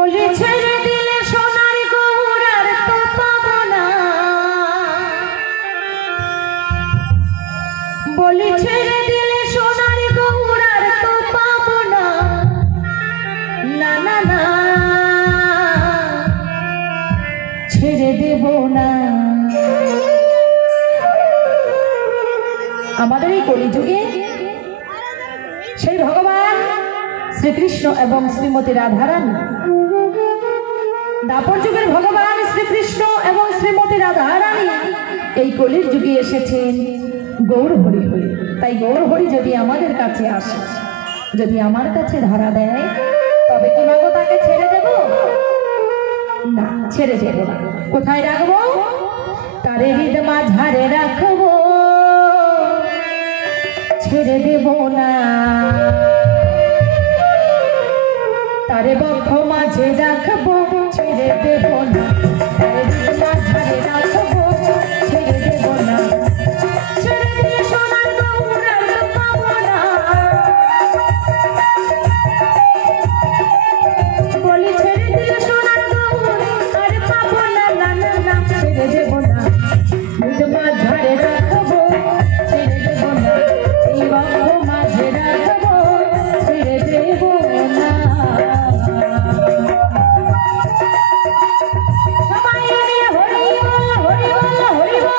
বলি ছেড়ে দিলে সোনার গৌর আর তো পাবো না, বলি ছেড়ে দিলে সোনার গৌর আর তো পাবো না, না না না ছেড়ে দেব না। আমাদের এই কলিযুগে সেই ভগবান শ্রীকৃষ্ণ এবং শ্রীমতী রাধারানী, দাপর যুগের ভগবান শ্রীকৃষ্ণ এবং শ্রীমতী রাধারানী এই কলির যুগে এসেছেন গৌর হরি হয়ে। তাই গৌর হরি যদি আমাদের কাছে আসে, যদি আমার কাছে ধরা দেয়, তবে কি মাগো তাকে ছেড়ে দেব? না, ছেড়ে দেব না। কোথায় রাখবো? তারে হৃদ মাঝারে রাখবো, ছেড়ে দেব না। তারে বক্ষ মাঝে রাখবো, ছেড়ে দেব না। তারে হৃদ মাঝারে রাখবো, ছেড়ে দেব না। ছেড়ে দিয়ে সোনার গৌর আর পাবো না, বলি ছেড়ে দিলে সোনার গৌর আর পাবো না, না না না ছেড়ে দেব না। হৃদ মাঝারে রাখবো, ছেড়ে দেব না। এই বক্ষ মাঝে রাখবো, ছেড়ে দেব না। সবাই মিলে হরি বল, হরি বল, হরি বল।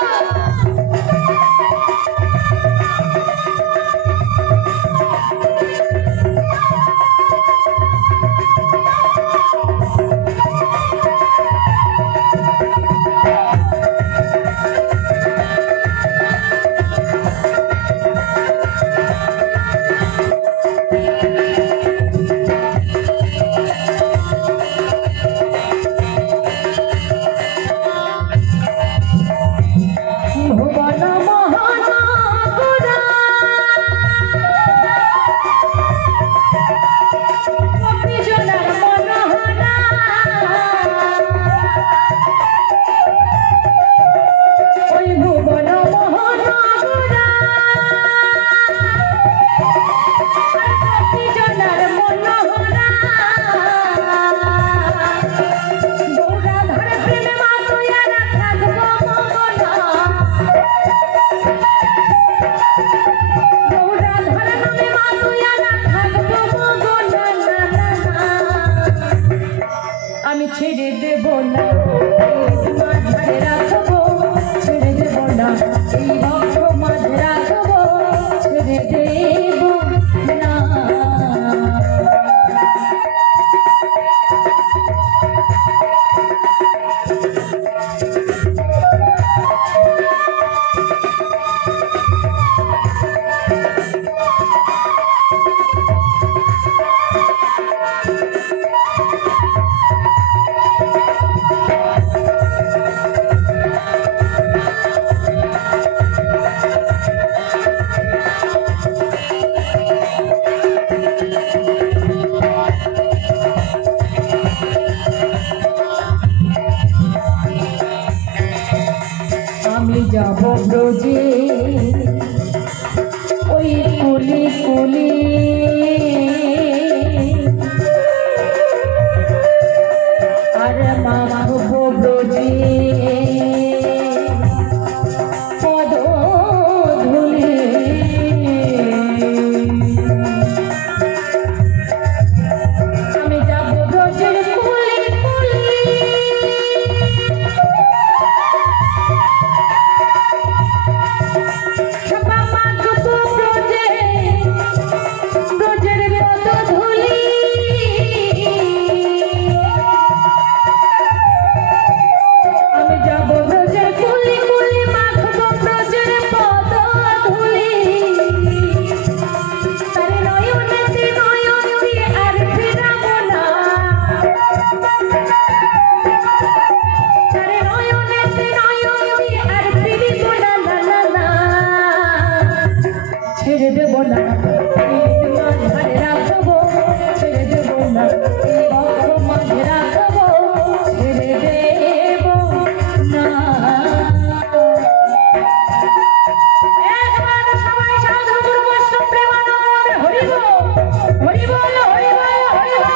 ভুবন মহানগরা গোপীজনার মনোহরা, ওই ভুবন মহানগরা গোপীজনার মনোহরা, গৌরাধর প্রেমে মা তুইয়ারা থাকবো মগনা, গৌরাধর নামে মা তুইয়ারা থাকবো মগনা, না না না আমি ছেড়ে দেব না। এই মাঝে রাখবো, ছেড়ে দেব না। এই বক্ষ মাঝে রাখবো, ছেড়ে দেব না। আমি যাব ব্রজে ওই কুলি কুলি, আর মাখব ব্রজে পদ ধুলি। আমি যাব ব্রজের কুলি কুলি, ছেড়ে দেব না। মাঝে রাখবো, ছেড়ে দেব না। এই বক্ষ মাঝে রাখবো, ছেড়ে দেব না। একবার সবাই সাধু গুরু বৈষ্ণব প্রেমানন্দ হরি বল, হরি বল, হরি বল, হরি বল।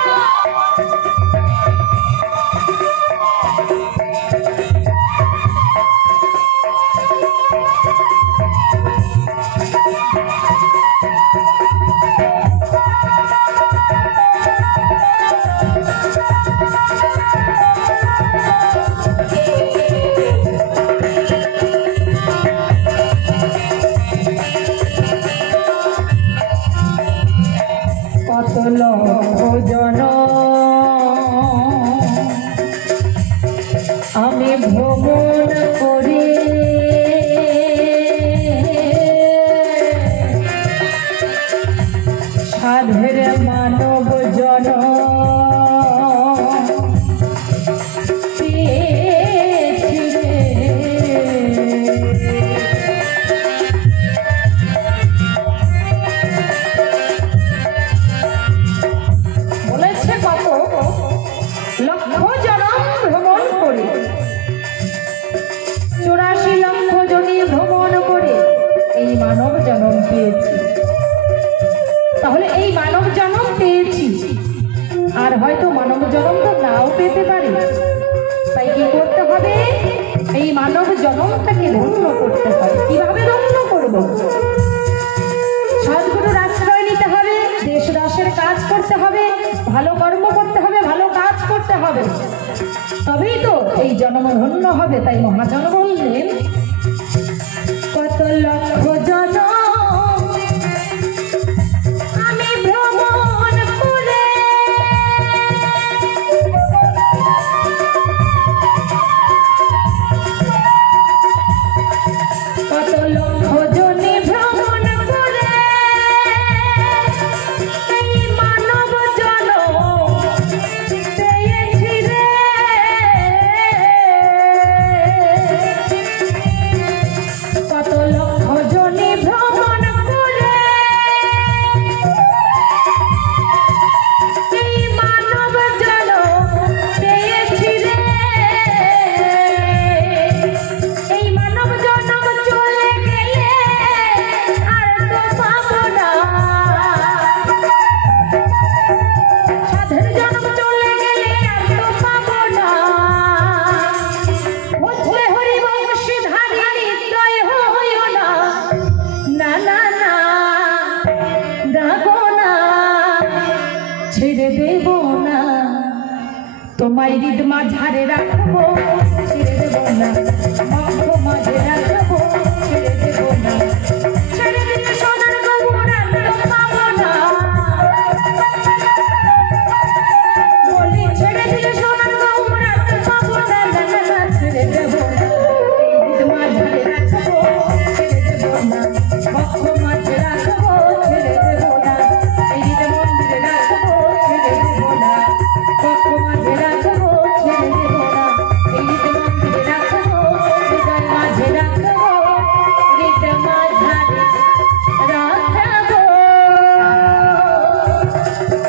হয়তো মানব জন্ম তো নাও পেতে পারি, তাই কি করতে হবে? এই মানব জন্মটাকে ধন্য করতে হবে। কিভাবে ধন্য করব? সদ্গুরুর আশ্রয় নিতে হবে, দেশ দাসের কাজ করতে হবে, ভালো কর্ম করতে হবে, ভালো কাজ করতে হবে, তবেই তো এই জন্ম ধন্য হবে। তাই মহাজন বললেন, কত লক্ষ জন্ম আমি ভ্রমণ করে কত লক্ষ জনে ভ্রমণ করে এই মানব জন্ম পেয়েছি রে। কত লক্ষ জনে ভ্রমণ করে এই মানব জন্ম পেয়েছি রে। এই মানব জন্ম চলে গেলে আর তো পাবো না, সাধের জন্ম চলে গেলে আর তো পাবো না। বুঝলে হরি বংশী ধারিণী জয় হইও না, না না না ডাকো না, ছেড়ে দেব না, তোমায় হৃদ মাঝারে রাখবো, ছেড়ে দেব না, মাঝে মাঝে রাখবো, ছেড়ে দেব না। ছেড়ে দিলে সোনার গৌর আর তো পাবো না, বলি ছেড়ে দিলে সোনার গৌর আর তো পাবো না, না না না ছেড়ে দেব না, হৃদ মাঝারে রাখবো, ছেড়ে দেব না, মাঝে মাঝে রাখবো, ছেড়ে দেব না, হৃদ মন্দিরে রাখবো, ছেড়ে দেব না, মাঝে রাখবো, ছেড়ে দেব না, হৃদ মন্দিরে রাখবো, হৃদয় মাঝে রাখবো, হৃদ মাঝারে রাখবো।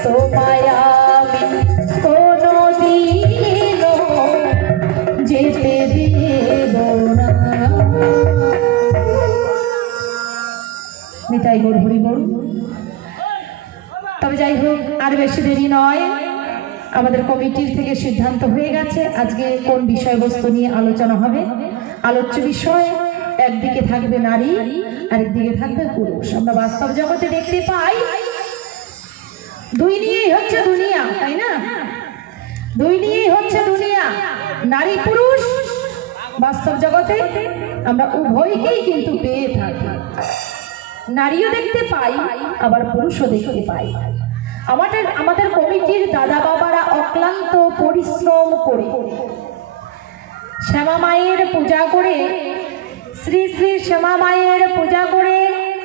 তোমায় আমি কোনোদিনও যেতে দেব না। নিতাই গৌর হরি বল। তবে যাই হোক, আর বেশি দেরি নয়, আমাদের কমিটির থেকে সিদ্ধান্ত হয়ে গেছে আজকে কোন বিষয়বস্তু নিয়ে আলোচনা হবে। আলোচ্য বিষয় একদিকে থাকবে নারী, আরেকদিকে থাকবে পুরুষ। আমরা বাস্তব জগতে দেখতে পাই দুই নিয়েই হচ্ছে দুনিয়া, তাই না? দুই নিয়েই হচ্ছে দুনিয়া, নারী পুরুষ। বাস্তব জগতে আমরা উভয়কেই কিন্তু পেয়ে থাকি, নারীও দেখতে পাই আবার পুরুষও দেখতে পাই। আমাদের কমিটির দাদা বাবারা অক্লান্ত পরিশ্রম করে শ্যামা মায়ের পূজা করে, শ্রী শ্রী শ্যামা মায়ের পূজা করে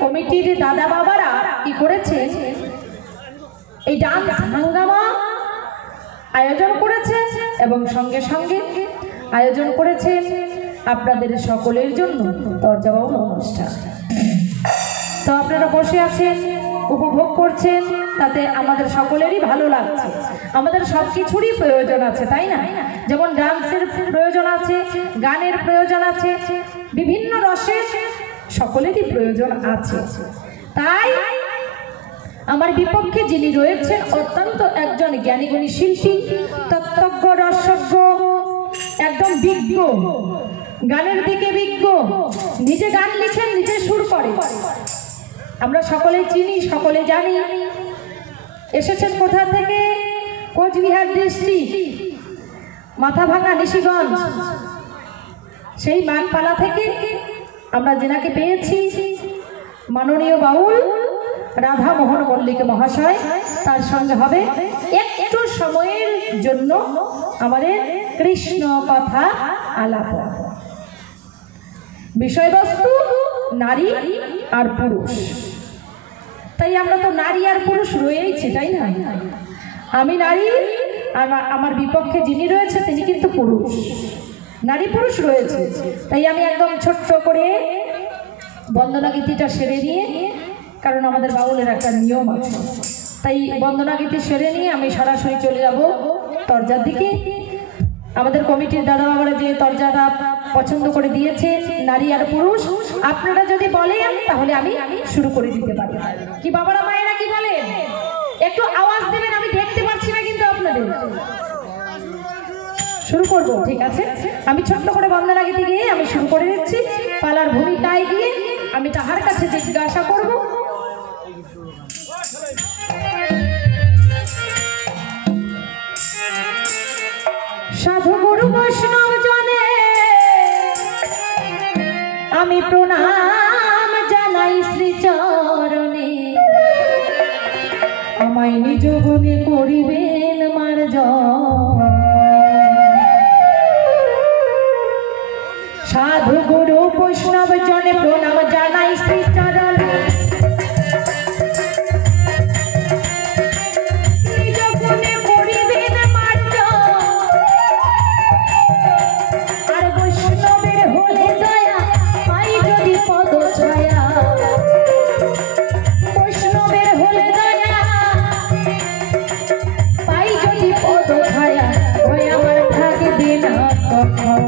কমিটির দাদা বাবারা কি করেছে? এই ডান্স হাঙ্গামা আয়োজন করেছেন এবং সঙ্গে সঙ্গে আয়োজন করেছেন আপনাদের সকলের জন্য দরজা বাউল অনুষ্ঠান। তো আপনারা বসে আছেন, উপভোগ করছেন, তাতে আমাদের সকলেরই ভালো লাগছে। আমাদের সব কিছুরই প্রয়োজন আছে, তাই না? যেমন ডান্সের প্রয়োজন আছে, গানের প্রয়োজন আছে, বিভিন্ন রসের সকলেরই প্রয়োজন আছে। তাই আমার বিপক্ষে যিনি রয়েছেন অত্যন্ত একজন জ্ঞানীগুণী শিল্পী, তত্ত্বজ্ঞ, রসজ্ঞ, একদম বিজ্ঞ, গানের দিকে বিজ্ঞ, নিজে গান লিখেন, নিজে সুর করে। আমরা সকলেই চিনি, সকলে জানি। এসেছেন কোথা থেকে? কোচবিহার ডিস্ট্রিক্ট, মাথাভাঙা, নিশিগঞ্জ, সেই মানপালা থেকে আমরা যেনাকে পেয়েছি, মাননীয় বাউল রাধা মোহন মল্লিক মহাশয়। তার সঙ্গে হবে একটু সময়ের জন্য আমাদের কৃষ্ণ কথা আলাপ। বিষয়বস্তু নারী আর পুরুষ। তাই আমরা তো নারী আর পুরুষ রয়েইছি, তাই না? আমি নারী, আর আমার বিপক্ষে যিনি রয়েছে তিনি কিন্তু পুরুষ। নারী পুরুষ রয়েছে। তাই আমি একদম ছোট্ট করে বন্দনা গীতিটা সেরে নিয়ে, কারণ আমাদের বাউলের একটা নিয়ম আছে, তাই বন্দনা গীতি সেরে নিয়ে আমি সরাসরি চলে যাব তরজার দিকে। আমাদের কমিটির দাদা বাবারা যে তরজাটা পছন্দ করে দিয়েছে, নারী আর পুরুষ, আপনারা যদি বলেন তাহলে আমি শুরু করে দিতে পারি। কি বাবারা, মায়েরা কি বলেন? একটু আওয়াজ দেবেন, আমি দেখতে পাচ্ছি না কিন্তু আপনাদের। শুরু করব, ঠিক আছে? আমি ছোট্ট করে বন্দনা গীতি গিয়ে আমি শুরু করে দিচ্ছি। পালার ভূমিকায় গিয়ে আমি তাহার কাছে জিজ্ঞাসা করব। সাধু গুরু বৈষ্ণব জনে আমি প্রণাম জানাই শ্রীচরণে, আমায় নিজ গুণে করিবেন মার্জন। সাধু গুরু বৈষ্ণব জনে প্রণাম জানাই শ্রীচরণে, নিজ গুণে করিবেন মার্জন। আর বৈষ্ণবের হলে দয়া পাই যদি পদ ছায়া, বৈষ্ণবের হলে দয়া পাই যদি পদ ছায়া, ওই আমার থাকবে না তখন।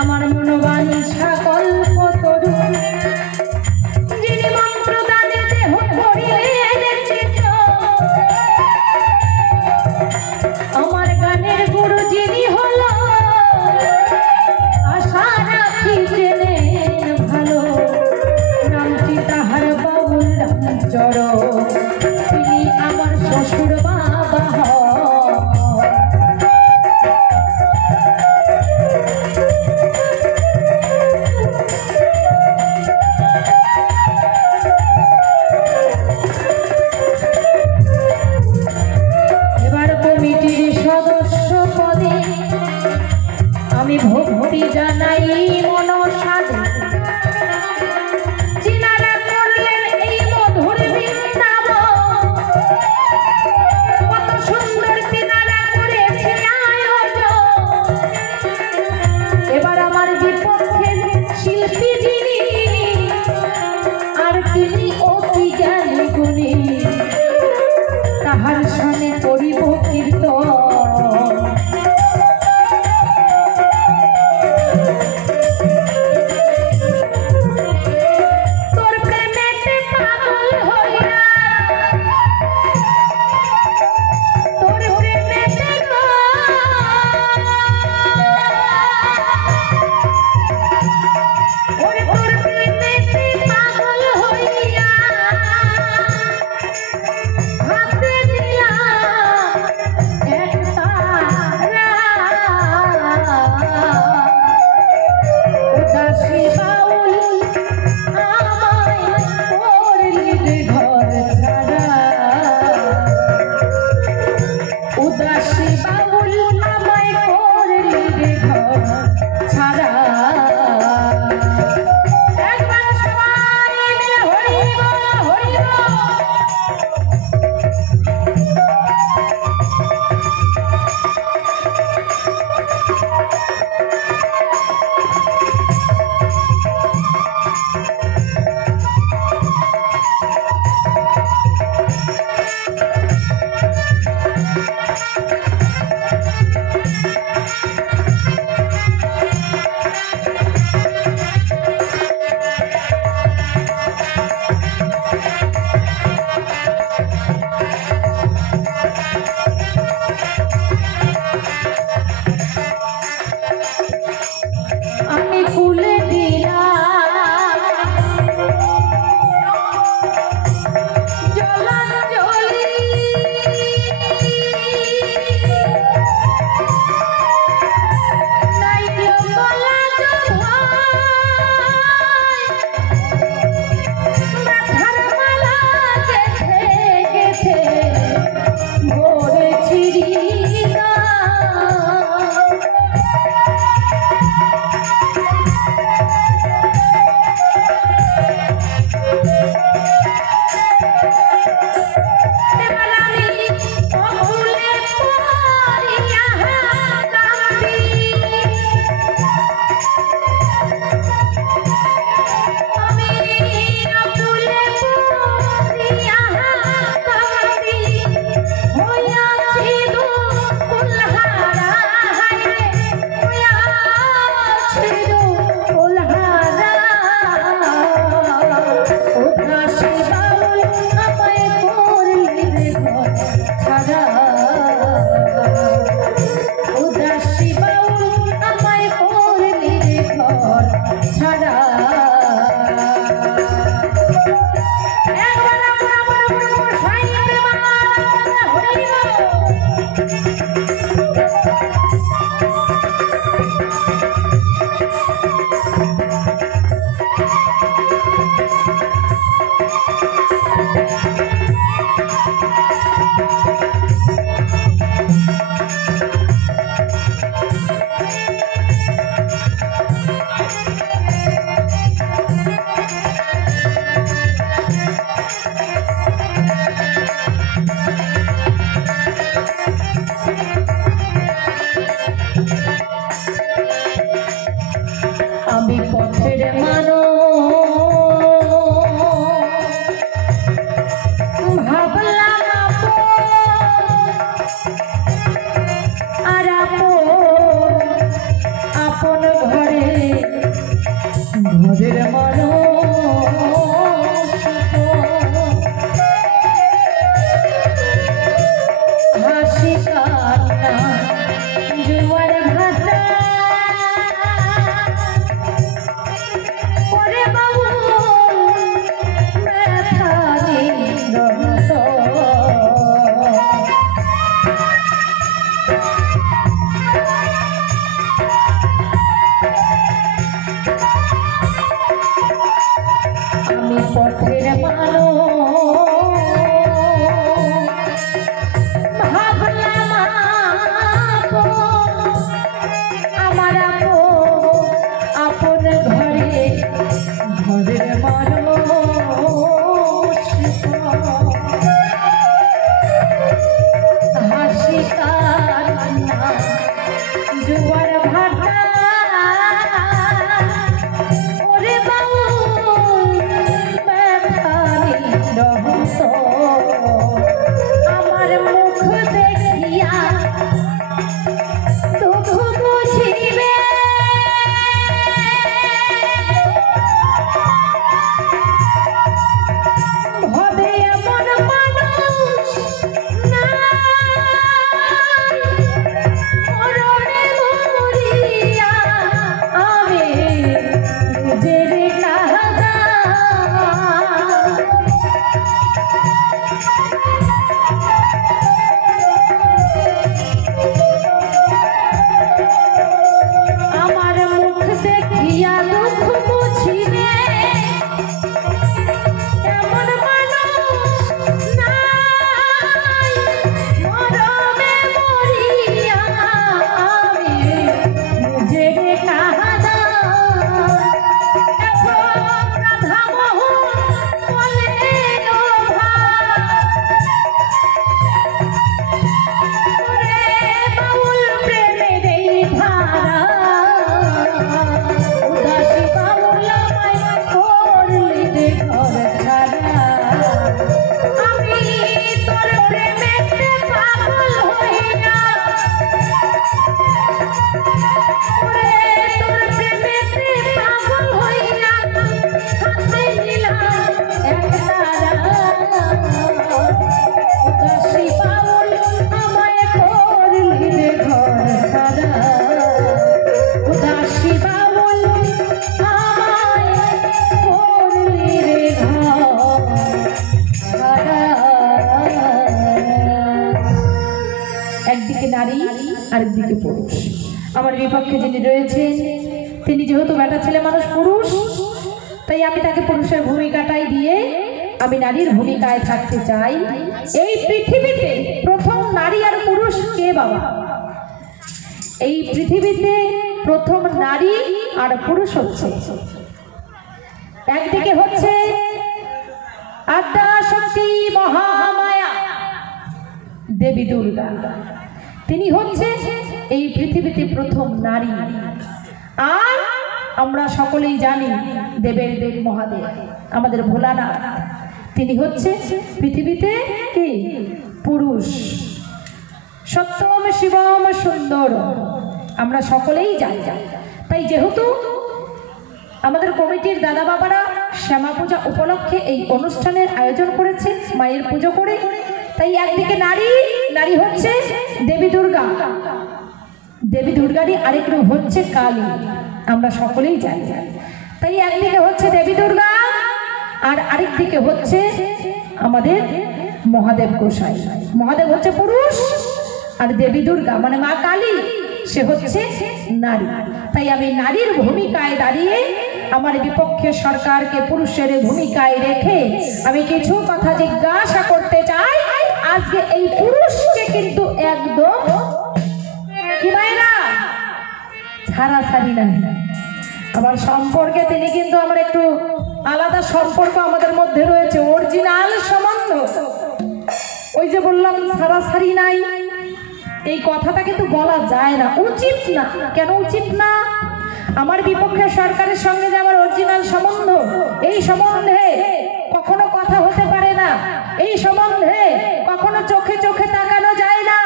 আমার মনোবাঞ্ছা কল্প তরু, যিনি মন্ত্র দানে দেহ ধরিলেন চিত্ত, আমার গানের গুরু যিনি হল আশা রাখি চেনেন ভালো, নামটি তাহার বাউল রামচর, তিনি আমার শ্বশুর বাবা হয়। আমি ভক্তি জানাই মনসাদে, যিনারা করলেন এই মধুর বৃন্দাবন, কত সুন্দর তিনারা করেছে আয়োজন। এবার আমার বিপক্ষে শিল্পী যিনি, আর তিনি অতি জ্ঞানী গুণী, তাহার সনে করিব কীর্তন। ভোরের মরণ হাসি কান্না জোয়ার ভাটা ওরে বাবু ব্যথা নিরন্ত আমি পথের ভাবলাম আমার আপন ঘরে ঘরের হাসি কান্না জোয়ার ভাটা ওরে বাবু আমার মুখ দেখিয়া তবু বুঝিবে হবে এমন মানুষ মরণে মরিয়া আমি নিজের কাঁদা আমার মুখ দেখিয়া দুঃখ বুঝিবে এমন মানুষ নাই মরণে মরিয়া আমি নিজের কাঁদা এখন রাধা মোহন বলে ও ওরে বাউল প্রেমের এই ধারা উদাসী বাউল আমায় করলি রে ঘর ছাড়া আমি তোর প্রেমেতে পাগল হইয়া ওরে তোর প্রেমেতে পাগল হইয়া হাতে নিলাম এক তারা উদাসী বাউল আমায় করলি রে ঘর ছাড়া উদাসী বাউল আমায় করলি রে ঘর ছাড়া একদিকে নারী আরেকদিকে পুরুষ আমার বিপক্ষে যিনি রয়েছেন তিনি যেহেতু বেটা ছেলে মানুষ পুরুষ তাই আমি তাকে পুরুষের ভূমিকাটাই দিয়ে আমি নারীর ভূমিকায় থাকতে চাই এই পৃথিবীতে প্রথম নারী আর পুরুষ কে বাবা এই পৃথিবীতে প্রথম নারী আর পুরুষ হচ্ছে একদিকে হচ্ছে আদ্যা শক্তি মহামায়া দেবী দুর্গা তিনি হচ্ছে এই পৃথিবীতে প্রথম নারী আর আমরা সকলেই জানি দেবের দেব মহাদেব আমাদের ভোলানাথ তিনি হচ্ছে পৃথিবীতে কি পুরুষ সত্যম শিবম সুন্দর আমরা সকলেই জানি তাই যেহেতু আমাদের কমিটির দাদা বাবারা শ্যামা পূজা উপলক্ষে এই অনুষ্ঠানের আয়োজন করেছে মায়ের পুজো করে তাই একদিকে নারী হচ্ছে দেবী দুর্গা দেবী দুর্গারই আরেক রূপ হচ্ছে কালী আমরা সকলেই জানি তাই একদিকে হচ্ছে দেবী দুর্গা আর আরেক দিকে হচ্ছে আমাদের মহাদেব গোসাই মহাদেব হচ্ছে পুরুষ আর দেবী দুর্গা মানে মা কালী সে হচ্ছে নারী তাই আমি নারীর ভূমিকায় দাঁড়িয়ে আমার বিপক্ষে সরকারকে পুরুষের ভূমিকায় রেখে আমি কিছু কথা জিজ্ঞাসা করতে চাই আজকে এই পুরুষকে কিন্তু একদম কি মায়েরা ছাড়াছাড়ি নাই আমার সম্পর্কে তিনি কিন্তু আমার একটু আলাদা সম্পর্ক আমাদের মধ্যে রয়েছে অরিজিনাল সম্বন্ধ ওই যে বললাম ছাড়াছাড়ি নাই এই কথাটা কিন্তু বলা যায় না উচিত না কেন উচিত না আমার বিপক্ষে সরকারের সঙ্গে যে আমার অরিজিনাল সম্বন্ধ এই সম্বন্ধে কখনো কথা হতে পারে না এই সম্বন্ধে কখনো চোখে চোখে তাকানো যায় না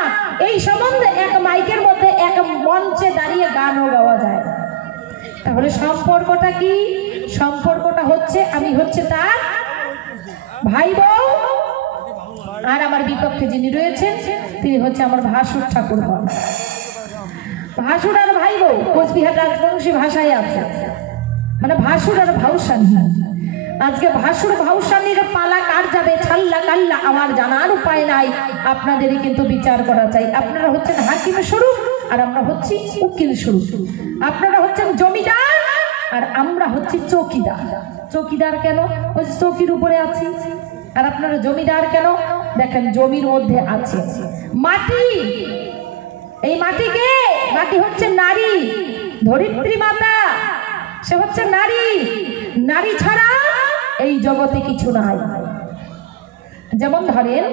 এই সম্বন্ধে এক মাইকের মধ্যে এক মঞ্চে দাঁড়িয়ে গানও গাওয়া যায় তাহলে সম্পর্কটা কি সম্পর্কটা হচ্ছে আমি হচ্ছে তার ভাই বউ, আর আমার বিপক্ষে যিনি রয়েছেন তিনি হচ্ছে আমার ভাসুর ঠাকুর হন। ভাসুর আর ভাই বউ কোচবিহার রাজবংশী ভাষায় আছে, মানে ভাসুর আর ভাউসানি। আজকে ভাসুর ভাউসানির পালা কার যাবে ছাল্লা কাল্লা আমার জানার উপায় নাই, আপনাদেরই কিন্তু বিচার করা চাই। আপনারা হচ্ছেন হাকিম স্বরূপ আর আমরা হচ্ছি উকিল স্বরূপ। আপনারা হচ্ছেন জমিদার আর আমরা হচ্ছি চৌকিদার। চৌকিদার কেন? ওই চৌকির উপরে আছি। আর আপনারা জমিদার কেন? দেখেন জমির মধ্যে আছে মাটি। এই মাটিকে, মাটি হচ্ছে নারী, ধরিত্রী মাতা, সে হচ্ছে নারী। নারী ছাড়া এই জগতে কিছু নাই। যেমন ধরেন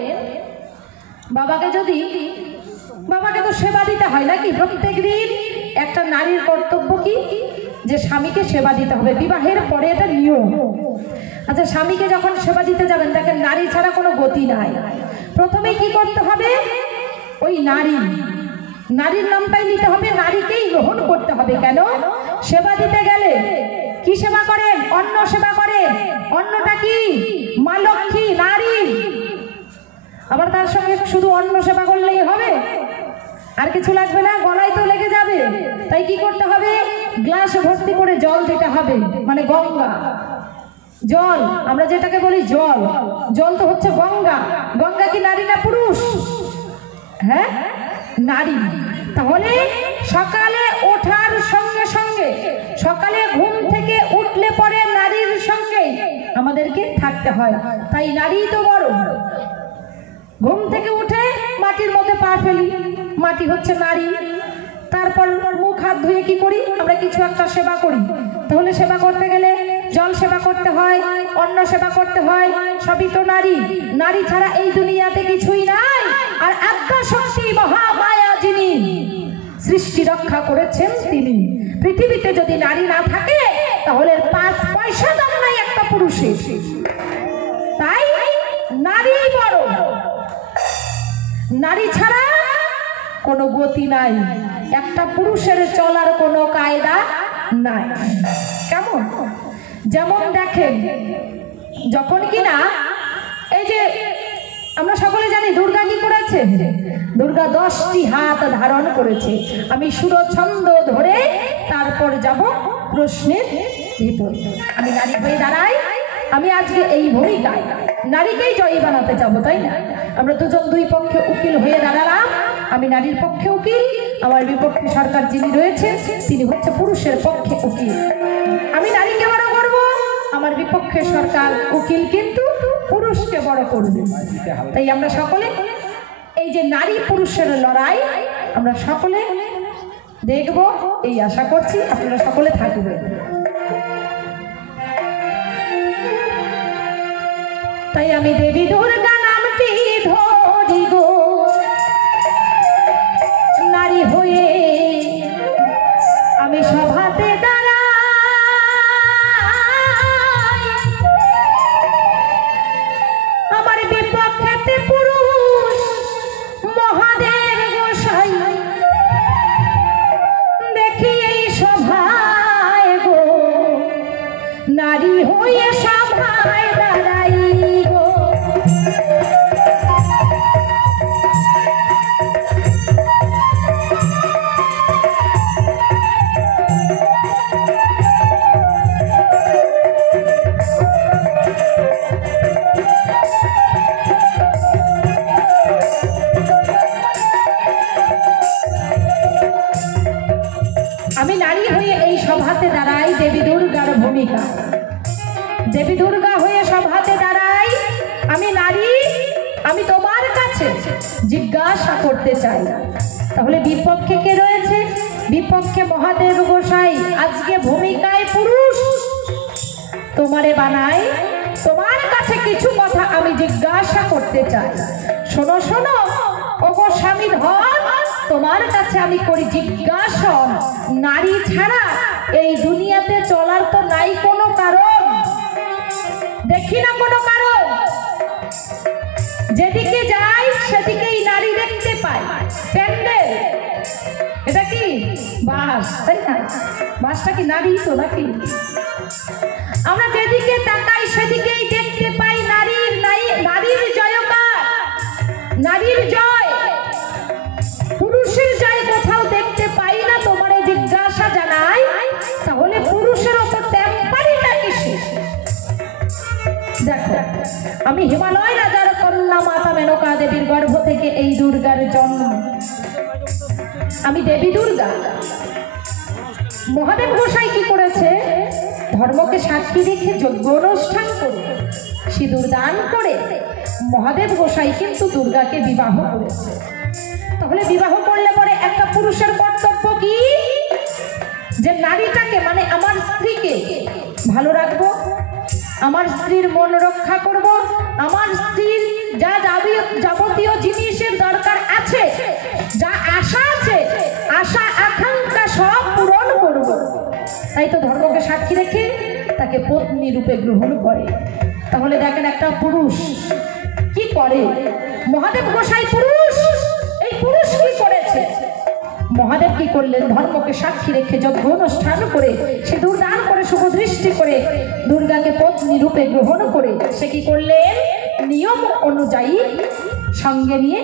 বাবাকে তো সেবা দিতে হয় নাকি? প্রত্যেক দিন একটা নারীর কর্তব্য কি? যে স্বামীকে সেবা দিতে হবে, বিবাহের পরে এটা নিয়ম। আচ্ছা, স্বামীকে যখন সেবা দিতে যাবেন দেখেন নারী ছাড়া কোনো গতি নাই। প্রথমেই কি করতে হবে? ওই নারীর নামটাই নিতে হবে, নারীকেই গ্রহণ করতে হবে। কেন? সেবা দিতে গেলে কি সেবা করেন? অন্ন সেবা করেন। অন্নটা কি? মা লক্ষ্মী, নারী। আবার তার সঙ্গে শুধু অন্ন সেবা করলেই হবে? আর কিছু লাগবে না? গলায় তো লেগে যাবে। তাই কি করতে হবে? গ্লাস ভর্তি করে জল দিতে হবে, মানে গঙ্গা জল, আমরা যেটাকে বলি জল। জল তো হচ্ছে গঙ্গা। গঙ্গা কি নারী না পুরুষ? হ্যাঁ, নারী। তাহলে সকালে ওঠার সঙ্গে সঙ্গে, সকালে ঘুম থেকে উঠলে পরে নারীর সঙ্গে আমাদেরকে থাকতে হয়। তাই নারী তো বড়। ঘুম থেকে উঠে মাটির মধ্যে পা ফেলি, মাটি হচ্ছে নারী। তারপর মুখ হাত ধুয়ে কি করি? আমরা কিছু একটা সেবা করি। তাহলে সেবা করতে গেলে জল সেবা করতে হয়, অন্ন সেবা করতে হয়, সবই তো নারী। নারী ছাড়া এই দুনিয়াতে কিছুই নাই। আর আদ্যা শক্তি মহামায়া যিনি সৃষ্টি রক্ষা করেছেন তিনি। পৃথিবীতে যদি নারী না থাকে তাহলে 5 পয়সা দাম নাই একটা পুরুষের। তাই নারী বড়। নারী ছাড়া কোনো গতি নাই, একটা পুরুষের চলার কোনো কায়দা নাই। কেমন? যেমন দেখেন, যখন কিনা এই যে আমরা সকলে জানি দুর্গা কি করেছে? দুর্গা 10টি হাত ধারণ করেছে। আমি সুরছন্দ ধরে তারপর যাব প্রশ্নের ভিতর। আমি নারী হয়ে দাঁড়াই, আমি আজকে এই ভূমিকায় নারীকেই জয়ী বানাতে যাবো, তাই না? আমরা দুজন দুই পক্ষে উকিল হয়ে দাঁড়ালাম। আমি নারীর পক্ষে উকিল, আমার বিপক্ষে সরকার যিনি রয়েছেন তিনি হচ্ছে পুরুষের পক্ষে উকিল। আমি নারীকে বড় করব, আমার বিপক্ষে সরকার উকিল কিন্তু পুরুষকে বড় করবে। তাই আমরা সকলে এই যে নারী পুরুষের লড়াই আমরা সকলে দেখব, এই আশা করছি আপনারা সকলে থাকবেন। তাই আমি দেবী দুর্গা নামটি ধরি গো, নারী হয়ে আমি সভাতে দাঁড়াই। আমার বিপক্ষেতে পুরুষ মহাদেব গোসাই, দেখি এই সভায় গো নারী হয়ে সভায় দাঁড়াই গো। আমি নারী হয়ে এই সভাতে দাঁড়াই দেবী দুর্গার ভূমিকা। দেবী দুর্গা হয়ে সভাতে দাঁড়াই। আমি নারী, আমি তোমার কাছে জিজ্ঞাসা করতে চাই, তাহলে বিপক্ষে কে রয়েছে? বিপক্ষে মহাদেব গোসাই। আজকে ভূমিকায় পুরুষ, তোমারে বানাই, তোমার কাছে কিছু কথা আমি জিজ্ঞাসা করতে চাই। শোনো শোনো ওগো স্বামী ধন, তোমার কাছে আমি করি জিজ্ঞাসা। নারী ছাড়া এই দুনিয়াতে চলার তো নাই কোনো কারণ, দেখি না কোনো কারণ। যেদিকে যাই সেদিকেই নারী দেখতে পাই। প্যান্ডেল, এটা কি বাস? তাই না? বাসটা কি নারী তো নাকি? আমরা যেদিকে তাকাই সেদিকেই দেখতে পাই নারীর জয়কার, নারীর জয়। পুরুষের জয় কোথাও দেখতে পাই না। তোমারে জিজ্ঞাসা জানাই, তাহলে পুরুষের ওপর টেম্পারিটা কিসে? দেখো, আমি হিমালয় রাজার কন্যা মাতা মেনকা দেবীর গর্ভ থেকে এই দুর্গার জন্ম। আমি দেবী দুর্গা। মহাদেব গোসাই কি করেছে? ধর্মকে সাক্ষী রেখে যজ্ঞ অনুষ্ঠান করে, সিঁদুর দান করে মহাদেব গোসাই কিন্তু দুর্গাকে বিবাহ করেছে। তাহলে বিবাহ করলে পরে একটা পুরুষের কর্তব্য কি? যে নারীটাকে মানে আমার স্ত্রীকে ভালো রাখবো, আমার স্ত্রীর মন রক্ষা করব, আমার স্ত্রীর যা যাবতীয় জিনিসের দরকার আছে, যা আশা আছে, আশা আকাঙ্ক্ষা সব পূরণ করব। তাই তো ধর্মকে সাক্ষী রেখে তাকে পত্নী রূপে গ্রহণ করে। তাহলে দেখেন একটা পুরুষ কি করে? মহাদেব গোসাই পুরুষ। এই পুরুষ কি করেছে? মহাদেব কি করলেন? ধর্মকে সাক্ষী রেখে যজ্ঞ অনুষ্ঠান করে, সিঁদুর দান করে, শুভ দৃষ্টি করে দুর্গাকে পত্নী রূপে গ্রহণ করে সে কি করলেন? নিয়ম অনুযায়ী সঙ্গে নিয়ে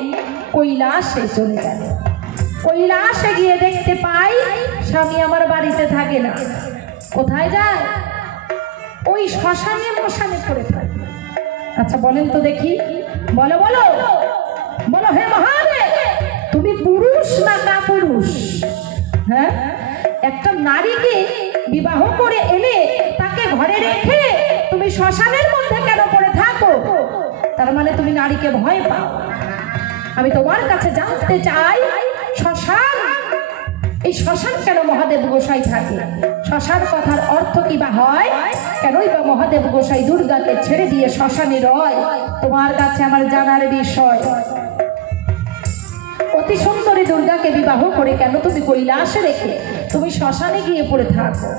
কৈলাসে চলে গেল। কৈলাসে গিয়ে দেখতে পাই স্বামী আমার বাড়িতে থাকে না। কোথায় যায়? ওই শ্মশানে মশানে পড়ে থাকে। আচ্ছা বলেন তো দেখি, বলো বলো বলো, হে মহাদেব, তুমি পুরুষ না কাপুরুষ? হ্যাঁ, একটা নারীকে বিবাহ করে এনে তাকে ঘরে রেখে তুমি শ্মশানের মধ্যে কেন পড়ে থাকো? তার মানে তুমি নারীকে ভয় পাও। আমি তোমার কাছে জানতে চাই, শ্মশান, এই শ্মশান কেন মহাদেব গোসাই থাকে? শ্মশান কথার অর্থ কি বা হয়? কেনই বা মহাদেব গোসাই দুর্গাকে ছেড়ে দিয়ে শ্মশানে রয়? তোমার কাছে আমার জানার বিষয়। অতি সুন্দরী দুর্গাকে বিবাহ করে কেন তুমি কৈলাসে রেখে তুমি শ্মশানে গিয়ে পড়ে থাকো?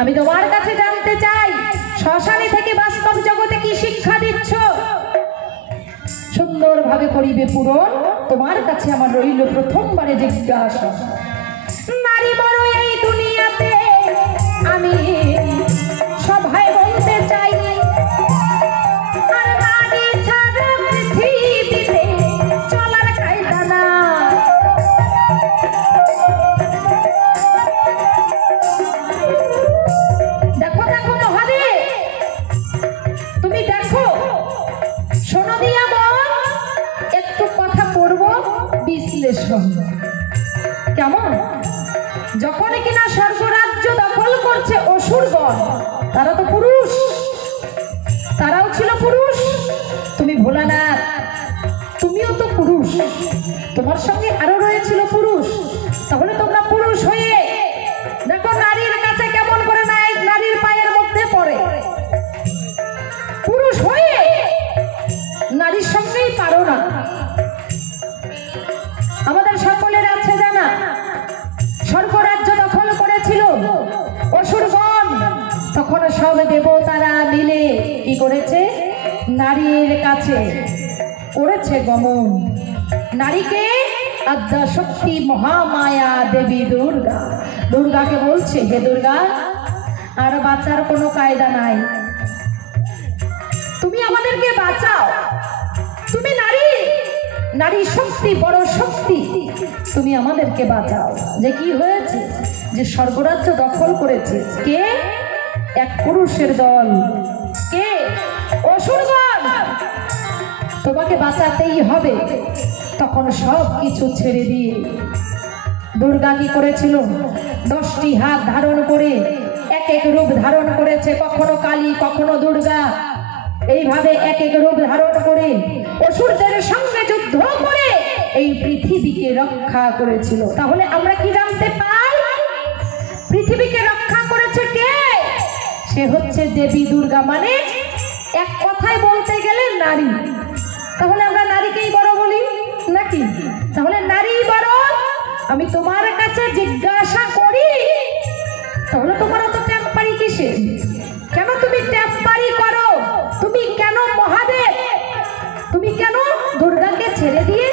আমি তোমার কাছে জানতে চাই, শ্মশানে থেকে বাস্তব জগতে কি শিক্ষা দিচ্ছ? সুন্দরভাবে করিবে পূরণ। তোমার কাছে আমার রইল প্রথমবারে জিজ্ঞাসা। নারী বড় এই দুনিয়াতে আমি সবাই বলতে চাই, আর নারী ছাড়া পৃথিবীতে চলার কায়দা না। দেখো দেখো মহাদেব, তুমি দেখো, শোনো দিয়া মন, একটু কথা করবো বিশ্লেষণ। কেমন? যখন কিনা স্বর্গরাজ্য দখল করছে অসুরগণ, তারা তো পুরুষ, তারাও ছিল পুরুষ। তুমি ভোলানাথ, তুমিও তো পুরুষ, তোমার সঙ্গে আরো রয়েছিল পুরুষ। তাহলে তোমরা পুরুষ হয়ে দেখো নারীর কাছে কেমন করে নারীর পায়ের মধ্যে পড়ে। পুরুষ হয়ে নারীর সঙ্গেই পারো না। আমাদের সকলের আছে জানা, স্বর্গরাজ্য দখল করেছিল অসুরগণ। তখন সব দেবতারা মিলে কি করেছে? নারীর কাছে করেছে গমন। নারীকে আদ্যা শক্তি মহামায়া দেবী দুর্গা, দুর্গাকে বলছে, হে দুর্গা, আর বাঁচার কোনো কায়দা নাই, তুমি আমাদেরকে বাঁচাও। তুমি নারী, নারী শক্তি, বড় শক্তি, তুমি আমাদেরকে বাঁচাও। যে কি হয়েছে? যে স্বর্গরাজ্য দখল করেছে কে? এক পুরুষের দল। কে? অসুরগণ। তোমাকে বাঁচাতেই হবে। তখন সব কিছু ছেড়ে দিয়ে দুর্গা কি করেছিল? 10টি হাত ধারণ করে এক এক রূপ ধারণ করেছে। কখনো কালী, কখনো দুর্গা, এইভাবে এক এক রূপ ধারণ করে অসুরদের সঙ্গে যুদ্ধ করে এই পৃথিবীকে রক্ষা করেছিল। তাহলে আমরা কি জানতে পাই? পৃথিবীকে রক্ষা করেছে কে? সে হচ্ছে দেবী দুর্গা, মানে এক কথায় বলতে গেলে নারী। তাহলে আমরা নারীকেই বড় বলি নাকি? তাহলে নারী বড়। আমি তোমার কাছে জিজ্ঞাসা করি, তাহলে তোমার তো টেম্পারি কিসে? কেন তুমি টেম্পারি করো? তুমি কেন মহাদেব, তুমি কেন দুর্গাকে ছেড়ে দিয়ে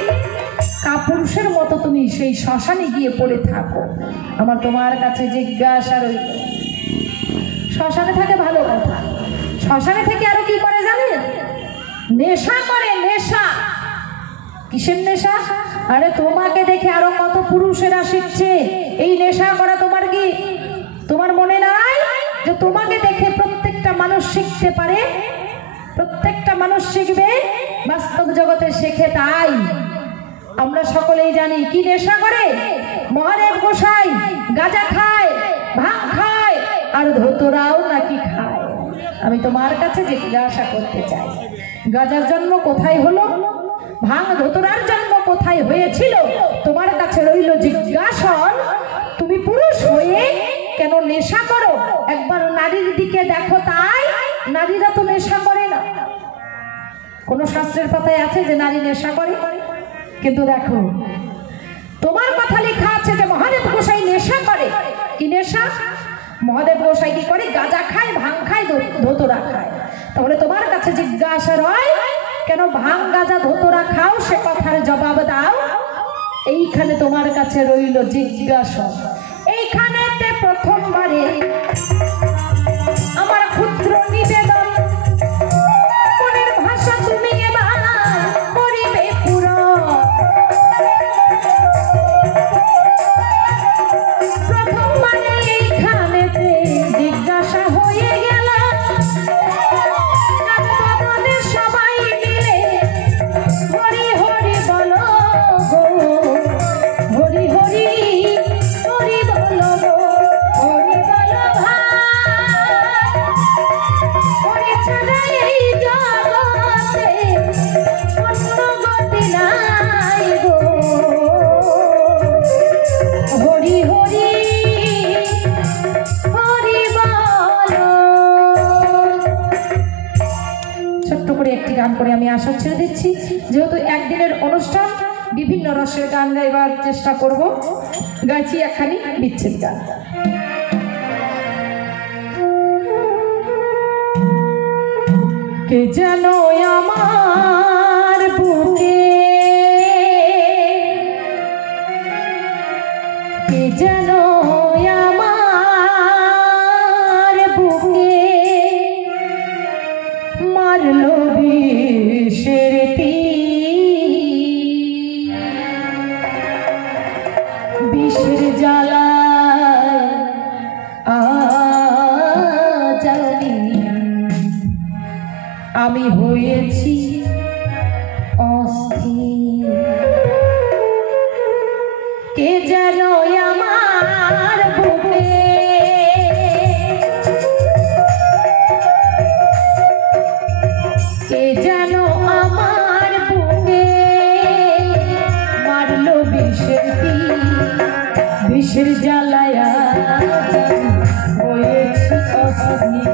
কাপুরুষের মতো তুমি সেই শ্মশানে গিয়ে পড়ে থাকো? আমার তোমার কাছে জিজ্ঞাসা রইল। শ্মশানে থাকে ভালো কথা, শ্মশানে থেকে আরো কি করে জানেন? নেশা করে। নেশা কিসের নেশা? আরে তোমাকে দেখে আরো কত পুরুষেরা শিখছে এই নেশা করা। তোমার মনে নাই যে তোমাকে দেখে প্রত্যেকটা মানুষ শিখতে পারে? প্রত্যেকটা মানুষ শিখবে, বাস্তব জগতে শেখে। তাই আমরা সকলেই জানি কি নেশা করে। মহাদেব গোসাই গাঁজা খায়, ভাং খায়, আর ধুতরাও নাকি খায়। আমি তোমার কাছে জিজ্ঞাসা করতে চাই, গাঁজার জন্ম কোথায় হলো? ভাং ধুতরার জন্ম কোথায় হয়েছিল? তোমার কাছে রইল জিজ্ঞাসন, তুমি পুরুষ হয়ে কেন নেশা করো? একবার নারীর দিকে দেখো। তাই নারীরা তো নেশা করে না। কোন শাস্ত্রের পাতায় আছে যে নারী নেশা করে? কিন্তু দেখো তোমার কথা লেখা আছে যে মহাদেব গোসাই নেশা করে। কি নেশা? মহাদেব গোসাই কি করে? গাঁজা খায়, ভাং খায়, ধুতরা খায়। তাহলে তোমার কাছে জিজ্ঞাসা রয়, কেন ভাং গাঁজা ধুতরা খাও? সে কথার জবাব দাও। এইখানে তোমার কাছে রইল জিজ্ঞাসা। এইখানেতে প্রথমবারে আমার ক্ষুদ্র নিবেদন, মনের ভাষা তুমি এবার করিবে পুরো। প্রথমবারে এইখানেতে জিজ্ঞাসা হয়ে গেল, সবাই মিলে হরি হরি বলো গো, হরি হরি হরি বলো গো, হরি বলো ভাই। হরি ছাড়া এই জগতে অন্য গতি নাই গো, হরি হরি হরি বলো। ছোট্ট করে একটি গান করে আমি আশা ছেড়ে দিচ্ছি। যেহেতু একদিনের অনুষ্ঠান, বিভিন্ন রসের গান গাইবার চেষ্টা করব। গাইছি একখানি বিচ্ছেদ গান। কে যেন আমার বুকে, কে যেন আমার বুকে মারলো বিষের তীর, বিষের জ্বালায় আজ আমি হয়েছি অস্থির। কে যেন আমার বুকে, কে যেন আমার বুকে মারলো বিষের তীর, বিষের জ্বালায়া হয়েছি অস্থির,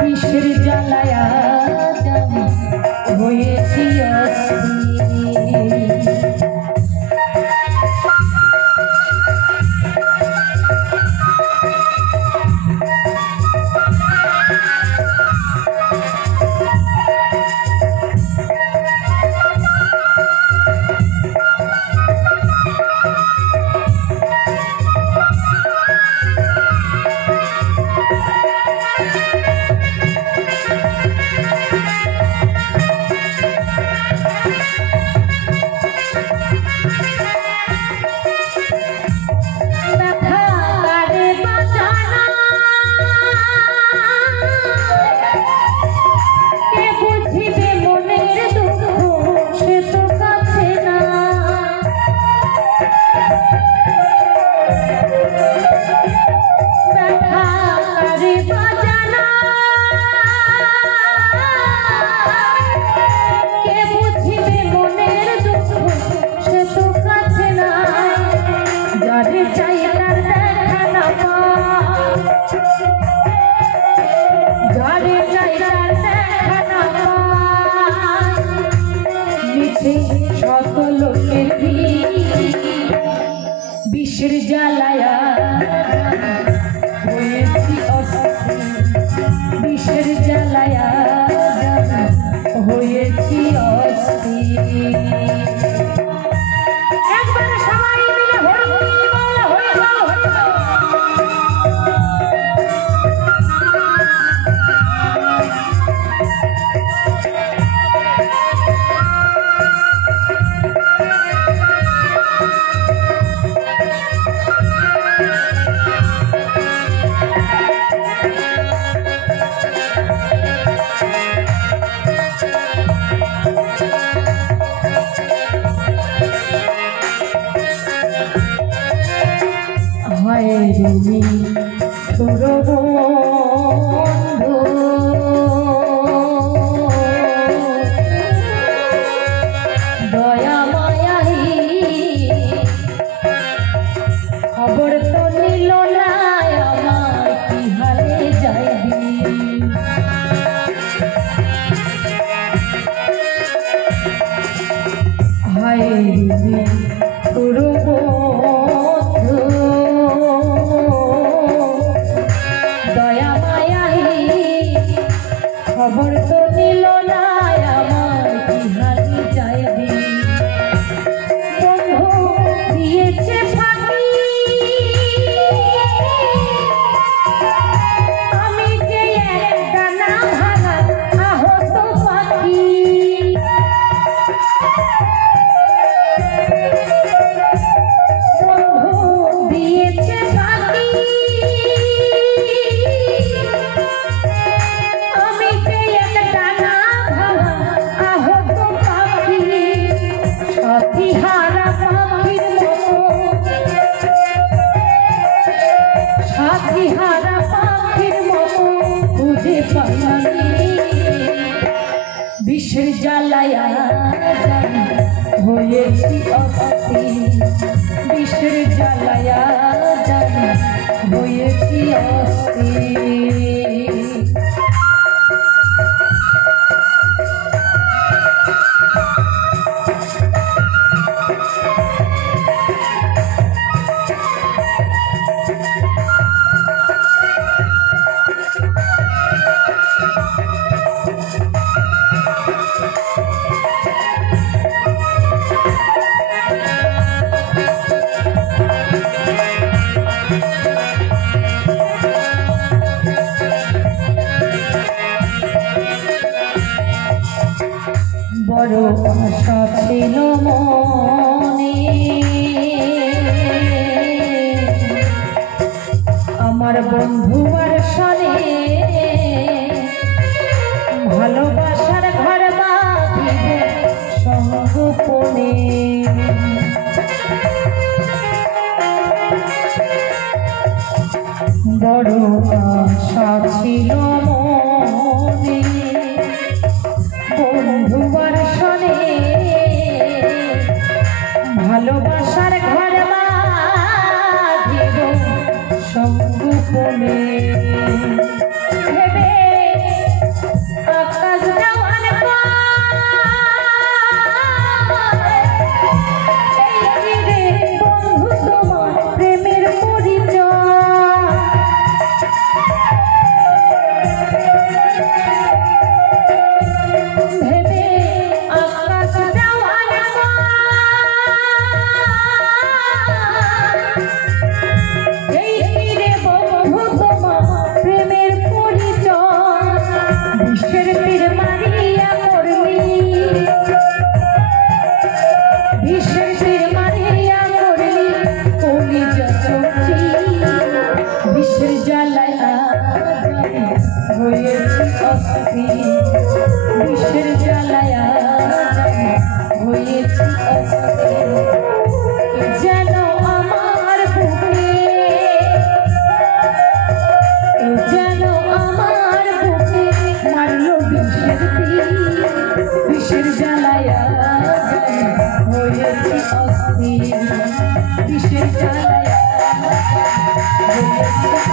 বিষের জ্বালায়া হয়েছি অস্থির। বিষের জ্বালায়া হয়েছি অস্থির, বিষের জ্বালায়া হয়েছি অস্থির। একবারে সবাই মিলে হরি বল, হরি বল, হরি বল। হয় রে বন্ধু দয়া মায়াই খবর তো নিল না আমার কি হারে যাইবি হায় রে দয়া মায়াই খবর তো নিল না আমার কি হারি যাইবি বন্ধু দিয়েছে ফাঁকি আমি যে একটা না ভাঙা আহত পাখি সাথীহারা পাখির মতো বুঝে পাইনি বিষের জ্বালায়া জানি হয়েছি অস্থির বিষের জ্বালায়া জানি হয়েছি অস্থির বড় আশা ছিল মনে আমার বন্ধু আর সনে ভালোবাসার ঘর বাঁধিব সঙ্গোপনে বড় আশা ছিল মনে বন্ধুবার সনে ভালোবাসার ঘর বাঁধিব সঙ্গোপনে ভেবে আকাশ দেওয়ার এই রে বন্ধু তোমার প্রেমের পরিচয় ভেবে আকাশ দেওয়ার এই রে বন্ধু তোমার প্রেমের পরিচয় বিশ্বের তীর মারিয়া করলি বিশ্বের তীর মারিয়া করলি কলিজা চোখি বিশ্বের জ্বালায় হয়েছি অস্থির বিশ্বের জ্বালায় হয়েছি অস্থির যেন আমার বুকে যেন আমার বুকে মারলো বিশ্বের তীর বিশ্বের জ্বালায় হয়েছি অস্থির বিশ্বের জ্বালায় হয়েছি অস্থির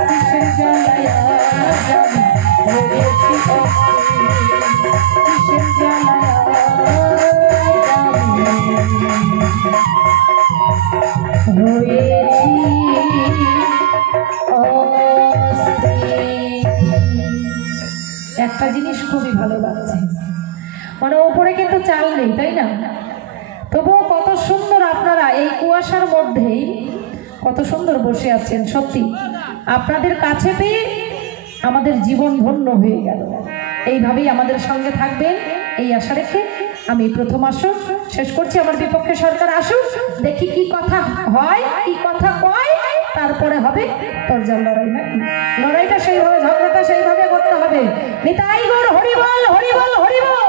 বিশ্বের জ্বালায় হয়েছি অস্থির বিশ্বের জ্বালায় হয়েছি একটা জিনিস খুবই ভালো লাগছে মানে উপরে কিন্তু চাল নেই তাই না তবুও কত সুন্দর আপনারা এই কুয়াশার মধ্যেই কত সুন্দর বসে আছেন সত্যি আপনাদের কাছে পেয়ে আমাদের জীবন ধন্য হয়ে গেল এইভাবেই আমাদের সঙ্গে থাকবেন এই আশা রেখে আমি প্রথম আসর শেষ করছি আমার বিপক্ষে সরকার আসুক দেখি কি কথা হয় কি কথা কয় তারপরে হবে তরজার লড়াই নাকি লড়াইটা সেইভাবে ঝগড়াটা সেইভাবে করতে হবে নিতাই গৌর হরি বল হরি বল হরি বল।